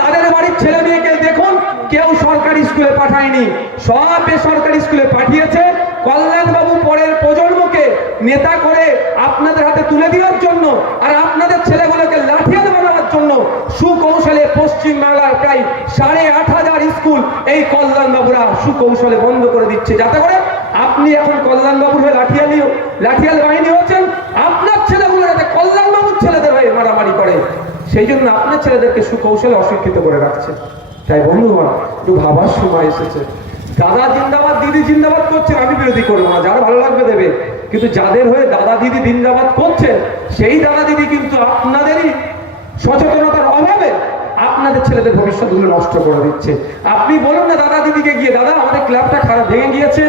তাদের বাড়ির ছেলে মেয়েকে দেখুন, কেউ সরকারি স্কুলে পাঠায়নি, সব বেসরকারি স্কুলে পাঠিয়েছে। কল্যাণবাবু পরের প্রজন্মকে নেতা করে আপনাদের হাতে তুলে দেওয়ার জন্য আর আপনাদের ছেলেগুলোকে লাঠিয়াল বানানোর জন্য সুকৌশলে পশ্চিমবাংলার প্রায় 8,500 স্কুল এই কল্যাণবাবুরা সুকৌশলে বন্ধ করে দিচ্ছে, যাতে করে আপনি এখন কল্যাণবাবুর হয়ে লাঠিয়াল বাহিনী হচ্ছেন। আপনার ছেলেগুলো যাতে কল্যাণবাবুর ছেলেদের হয়ে মারামারি করে, সেই জন্য আপনার ছেলেদেরকে সুকৌশলে অশিক্ষিত করে রাখছে। তাই বন্ধুগণ, একটু ভাবার সময় এসেছে। দাদা জিন্দাবাদ, দিদি জিন্দাবাদ করছেন, আমি বিরোধী করবো না, যার ভালো লাগবে দেবে, কিন্তু যাদের হয়ে দাদা দিদি জিন্দাবাদ করছেন সেই দাদা দিদি কিন্তু আপনাদেরই সচেতনতার অভাবে আপনাদের ছেলেদের ভবিষ্যৎগুলো নষ্ট করে দিচ্ছে। আপনি বলুন না দাদা দিদিকে গিয়ে, দাদা আমাদের ক্লাবটা খারাপ ভেঙে গিয়েছে,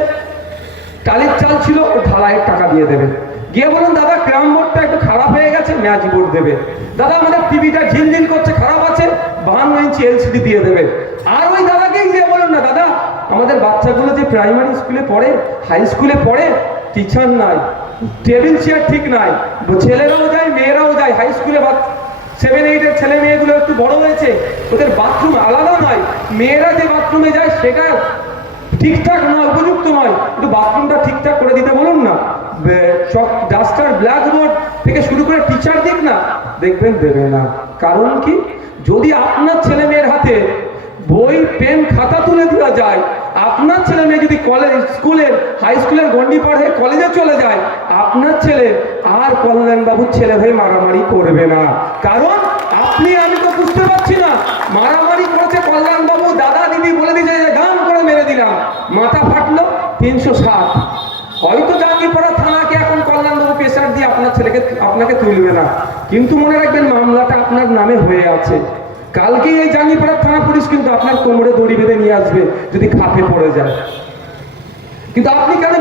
টালির চাল ছিল ও ঢালাইয়ের টাকা দিয়ে দেবে। গিয়ে বলুন দাদা ক্রাম বোর্ডটা একটু খারাপ হয়ে গেছে, ম্যাচ বোর্ড দেবে। দাদা আমাদের টিভিটা ঝিলঝিল করছে, খারাপ আছে, 52 ইঞ্চি এলসিডি দিয়ে দেবে। আর ওই দাদাকেই গিয়ে বলুন না, দাদা আমাদের বাচ্চাগুলো যে প্রাইমারি স্কুলে পড়ে, হাই স্কুলে পড়ে, টিচার নাই, টেবিল চেয়ার ঠিক নাই, ছেলেরাও যায় মেয়েরাও যায়, হাই স্কুলে 7, 8 এর ছেলে মেয়েগুলো একটু বড় হয়েছে, ওদের বাথরুম আলাদা নয়, মেয়েরা যে বাথরুমে যায় সেটা ঠিকঠাক নয়, উপযুক্ত নয়, একটু বাথরুমটা ঠিকঠাক করে দিতে বলুন না। চক ডাস্টার ব্ল্যাকবোর্ড থেকে শুরু করে টিচার দিক না, দেখবেন দেবে না। কারণ কি, যদি আপনার ছেলে মেয়ের হাতে বই পেন খাতা তুলে দেওয়া যায়, আপনার ছেলে মেয়ে যদি কলেজ স্কুলের হাই স্কুলের গন্ডি পার হয়ে কলেজে চলে যায়, আপনার ছেলে আর কল্যাণবাবুর ছেলে হয়ে মারামারি করবে না। কারণ আপনি, আমি তো বুঝতে পারছি না, মারামারি করেছে কল্যাণবাবু, দাদা দিদি বলে দিয়েছে গান করে মেরে দিলাম, মাথা ফাটলো 360। হয়তো জাঙ্গিপাড়া থানাকে এখন কল্যাণবাবু প্রেসার দিয়ে আপনাকে তুলবে না, কিন্তু মনে রাখবেন মামলাটা আপনার নামে হয়ে আছে। কালকে এই জাঙ্গিপাড়া থানা পুলিশ কিন্তু আপনার কোমরে দড়ি বেঁধে নিয়ে আসবে যদি খাপে পড়ে যায়। কিন্তু আপনি কেন